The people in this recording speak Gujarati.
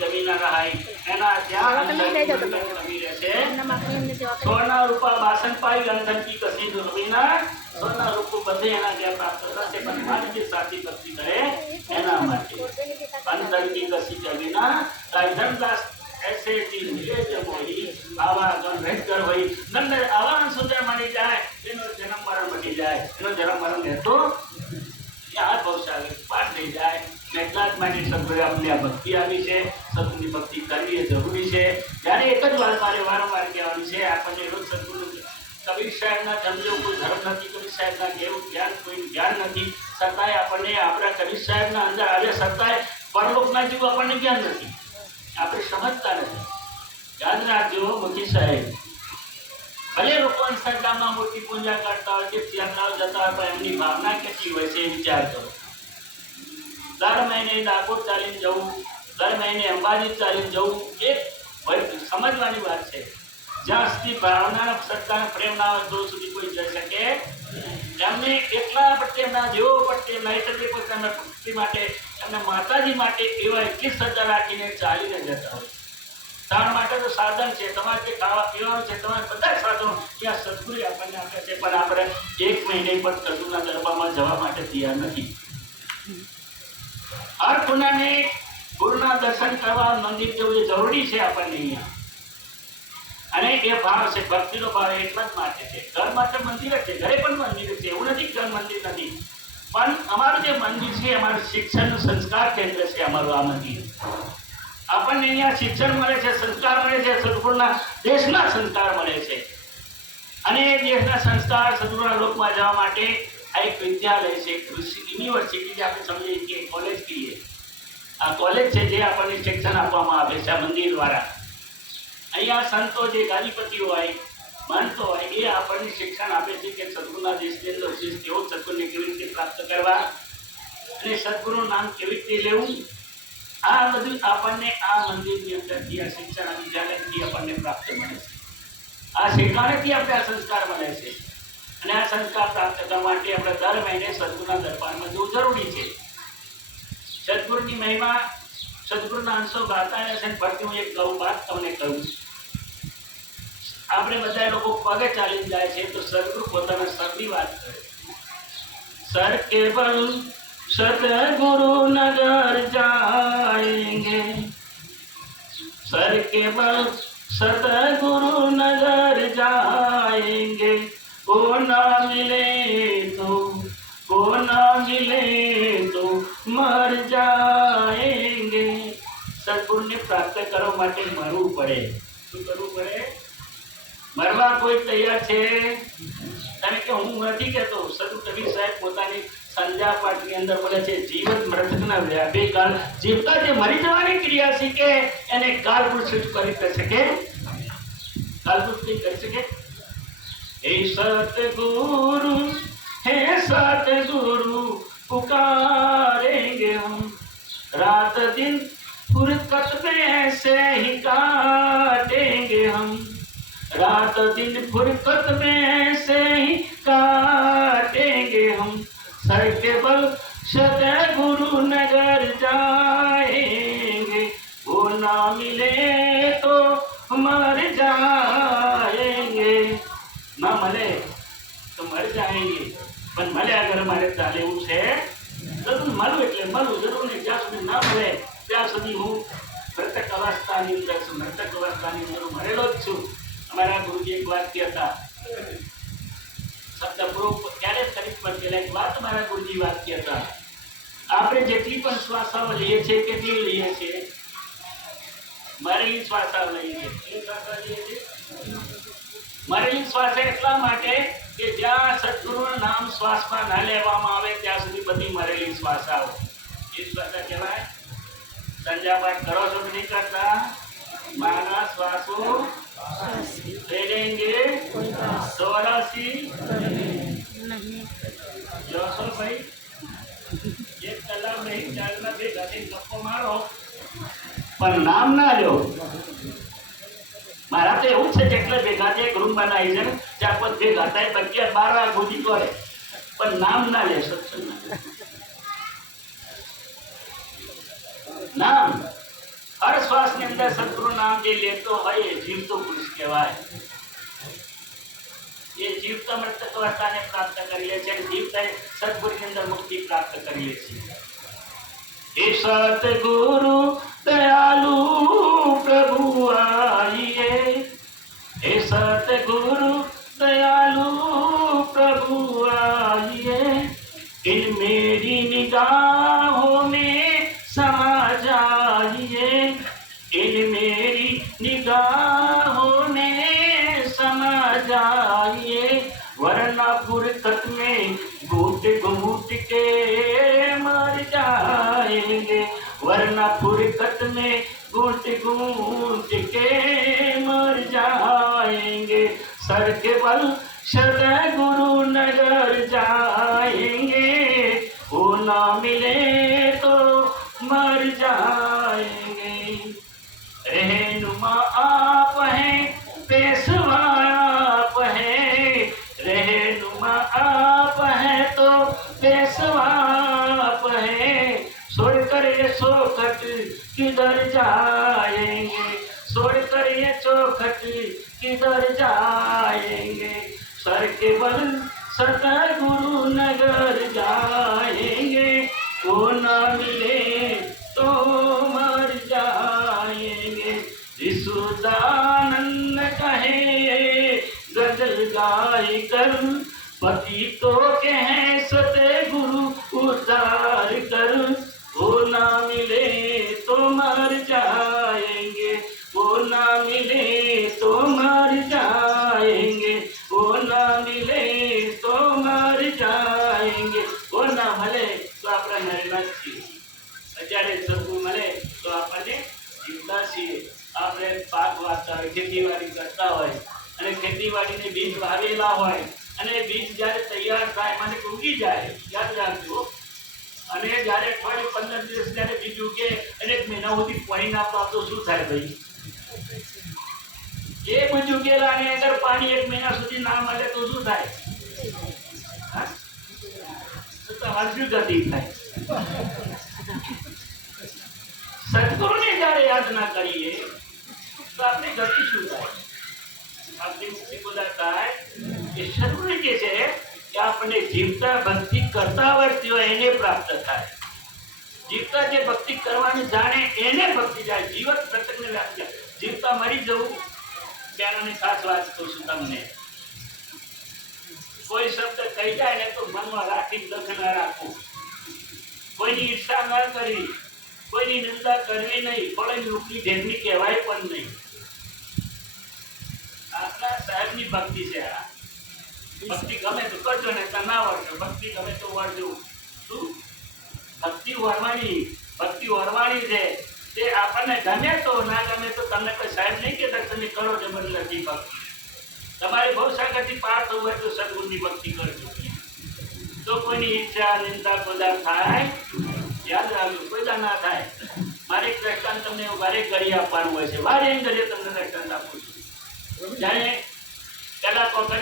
કમી ના રહાય એના ત્યાં સેવા અંદર કરી લેજો તમે. કમી રહેશે એમના માપની એમની સેવા કરી સોના રૂપા બાસન પાઈ ગંધન કી કસી દુર્વિના સોના રૂપું બધે એના ત્યાં પ્રાપ્ત થશે પણ મારી જે સાચી ભક્તિ કરે એના માટે અંતર की कसी के बिना राजधन दास ऐसे दिन मिले जब वही आवा गण रह कर वही नंद आवान सुंदर मनी जाए એનો જન્મ મરણ મટી જાય એનો જન્મ મરણ રહેતો યાદ બહુશાલી પાઠ થઈ જાય ને એટલા માટે સદગુરુએ અમને આ ભક્તિ આપી છે સદગુરુની ભક્તિ કરવી એ જરૂરી છે. જ્યારે એક જ વાત મારે વારંવાર કહેવાનું છે, આપણને રોજ સદગુરુ કબીર સાહેબના ધંધો કોઈ ધર્મ નથી, કબીર સાહેબના જેવું જ્ઞાન કોઈ જ્ઞાન નથી, છતાંય આપણને આપણા કબીર સાહેબના અંદર આજે છતાંય પરલોકના જેવું આપણને જ્ઞાન નથી. આપણે સમજતા નથી. યાદ રાખજો મોતી સાહેબ. ભલે લોકો ઇન્સ્ટાગ્રામમાં મોટી પૂજા કરતા હોય તીર્થયાત્રાઓ જતા હોય એમની ભાવના કેટલી હોય છે વિચાર કરો. દર મહિને ડાકોર ચાલીને જવું, દર મહિને અંબાજી ચાલીને જવું, એ સમજવાની વાત છે. જ્યાં સુધી ભાવના સત્તા પ્રેમ ના હોય તો સુધી કોઈ જઈ શકે એમને એટલા પ્રત્યેના જેવો પ્રત્યેના એટલે પોતાના ભક્તિ માટે, એમને માતાજી માટે એવા એટલી શ્રદ્ધા રાખીને ચાલીને જતા હોય. તાણ માટે તો સાધન છે, તમારે જે ખાવા પીવાનું છે, તમારે બધા સાધનો ત્યાં સદગુરુ આપણને આપે છે, પણ આપણે એક મહિને પણ સદગુરુના દરબારમાં જવા માટે તૈયાર નથી. હર ખૂણાને ગુરુના દર્શન કરવા મંદિર જવું જરૂરી છે આપણને અહીંયા. અને એ ભાવ છે, ભક્તિનો ભાવ એટલા જ માટે છે. ઘર માટે મંદિર જ છે, ઘરે પણ મંદિર છે, એવું નથી ઘર મંદિર નથી. પણ અમારું જે મંદિર છે, અમારું શિક્ષણનું સંસ્કાર કેન્દ્ર છે અમારું આ મંદિર. આપણને અહીંયા શિક્ષણ મળે છે, સંસ્કાર મળે છે સદગુરુના દેશના સંસ્કાર મળે છે. અને દેશના સંસ્કાર સદગુરુના લોકમાં જવા માટે આ એક વિદ્યાલય છે કૃષિ યુનિવર્સિટી જે આપણે સમજીએ કે કોલેજ કહીએ આ કોલેજ છે જે આપણને શિક્ષણ આપવામાં આવે છે, આ મંદિર દ્વારા. અહીંયા સંતો જે ગાદીપતિ હોય, માનતો હોય, એ આપણને શિક્ષણ આપે છે કે સદગુરુના દેશની અંદર છે કેવો સદગુરુને કેવી રીતે પ્રાપ્ત કરવા અને સદગુરુનું નામ કેવી રીતે લેવું? આ બધું આપણને આ મંદિરની અંદરથી, આ શિક્ષણ વિદ્યાલયથી આપણને પ્રાપ્ત મળે છે. આ શિક્ષણથી આપણે આ સંસ્કાર મળે છે. અને આ સંસ્કાર પ્રાપ્ત કરવા માટે આપણે દર મહિને સદગુરુના દરબારમાં જવું જરૂરી છે. સદગુરુની મહિમા, સદગુરુના અંશો ગાતા રહ્યા ફરતી હું એક ગૌ વાત તમને કહું આપણે બધા લોકો પગે ચાલી જાય છે તો સદગુરુ પોતાના સરની વાત કરે સર કેવલ સદગુરુ નગર જાયેંગે. સર કેવલ પ્રાપ્ત કરવા માટે મરવું પડે. શું કરવું પડે? મરવા કોઈ તૈયાર છે? કારણ કે હું નથી કહેતો. સદુ કબીર સાહેબ પોતાની સંધ્યા પાઠની અંદર બોલે છે, જીવન મૃતકના વ્યાપે કાળ જીવતા જે મરી જવાની ક્રિયા શીખે એને કાલપુરુષ કરી શકે? કાલપુરુષ કરી શકે? હે સતગુરુ હે સતગુરુ पुकारेंगे हम रात दिन पुरत से ऐसे ही काटेंगे हम। रात दिन फुरकत में ऐसे ही काटेंगे हम। सर के बल सतह गुरु नगर जाएँगे। वो ना मिले तो मर जाएँगे। ना मले तो मर जाएँगे। पर मले अगर हमारे ताले उसे तो ज़रूर मरू એટલે મરું જરૂર ને જ્યાં સુધી ना મળે ત્યાં સુધી हूँ। મૃતક અવસ્થાની અંદર છું. મૃતક અવસ્થાની અંદર હું મરેલો જ છું. અમારા ગુરુજી એક વાત કહેતા શબ્દ પ્રૂફ ક્યારે શરીર પર પહેલાં એક વાત મારા ગુરુજી વાત કહેતા આપણે જેટલી પણ શ્વાસાઓ લઈએ છીએ કેટલી લઈએ છીએ, મરેલી શ્વાસાઓ લઈએ છીએ. શ્વાસાઓ લઈએ છીએ? મરેલી શ્વાસ એટલા માટે કે જ્યાં સદગુરુનું નામ શ્વાસમાં ના લેવામાં આવે, ત્યાં સુધી બધી મરેલી શ્વાસાઓ. એ શ્વાસા કહેવાય? સંજાપાઠ કરો છો કે નહીં કરતા માના શ્વાસો ले लेंगे चौरासी નહીં જોશો ભાઈ એક કલાક નહીં ચાલના ભેગા થઈને ગપ્પો મારો પણ નામ ના લ્યો મારા તો એવું છે જેટલે ભેગા છે ગ્રુપ બનાવી છે ને ચાર પાંચ ભેગા થાય અગિયાર બાર વાર ગોદી કરે પણ નામ ના લે સત્સંગ નામ હર શ્વાસની અંદર સદગુરુ નામ જે લેતો હોય એ જીવતો પુરુષ કહેવાય એ જીવતા મૃતકવતાને પ્રાપ્ત કરી લે છે જીવતા સદગુરુની અંદર મુક્તિ પ્રાપ્ત કરી લે છે એ સદગુરુ દયાલુ પ્રભુ આઈએ એ સદગુરુ દયાલુ પ્રભુ આઈએ इन मेरी निगाह घूट घूट के मर जाएँगे, वरना फुरकत में घूट घूट के मर जाएँगे। सर के बल सदा गुरु नगर जाएँगे, वो ना मिले तो मर जाएँगे ये चौखट किधर जाएँगे? छोड़कर ये चौखट किधर जाएँगे? सर के बल सदा गुरु नगर जाएँगे। वो ना मिले तो मर जाएँगे। विशुद्धानंद कहे, गज़ल गाय कर पति तो છીએ આપણે પાક વાવતા હોય ખેતીવાડી કરતા હોય અને ખેતીવાડીને બીજ વાવેલા હોય અને એ બીજ જ્યારે તૈયાર થાય મને ઉગી જાય યાદ રાખજો અને જ્યારે અઠવાડિયું પંદર દિવસ જ્યારે બીજ ઉગે અને એક મહિના સુધી પાણી ના આપો તો શું થાય ભાઈ એ બીજ ઉગેલા અને અગર પાણી એક મહિના સુધી ના મળે તો શું થાય હા? તો તમારે શું ગતિ થાય સદગુરુને જ્યારે યાદ ના કરીએ તો આપણે ગતિ શું થાય? આપણી બોલા થાય એ સદગુરુ જે છે કે આપણને જીવતા ભક્તિ કરતા આવડતી હોય એને પ્રાપ્ત થાય. જીવતા જે ભક્તિ કરવાની જાણે એને ભક્તિ જાય, જીવત પ્રસંગને જીવતા મરી જવું ત્યાંની ખાસ વાત કહું તમને. કોઈ શબ્દ કહી જાય ને તો મનમાં રાખી દખ ના રાખવું કોઈની ઈર્ષા ન કરવી કોઈની નિંદા કરવી નહીં પણ ઉપની ઢેરની કહેવાય પણ નહીં. આપણા સાહેબની ભક્તિ છે આ. ભક્તિ ગમે તો કરજો ને ના વળજો ભક્તિ ગમે તો વળજો શું? ભક્તિ વરવાણી ભક્તિ વરવાણી છે. તે આપણને ગમે તો, ના ગમે તો તમને કોઈ સાહેબ નહીં કે તમે કરો જબરદસ્તી ભક્તિ. તમારી બહુ સાગરથી પાર થવું હોય તો સદગુણની ભક્તિ કરજો. તો કોઈની ઈચ્છા, નિંદા બધા થાય યાદ રાખજો કોઈદા ના થાય. મારે એક દ્રષ્ટાંત તમને વારે ઘડી આપવાનું હોય છે. વારે ઘડીએ તમને દ્રષ્ટાંત આપું છું. જાણે કોકર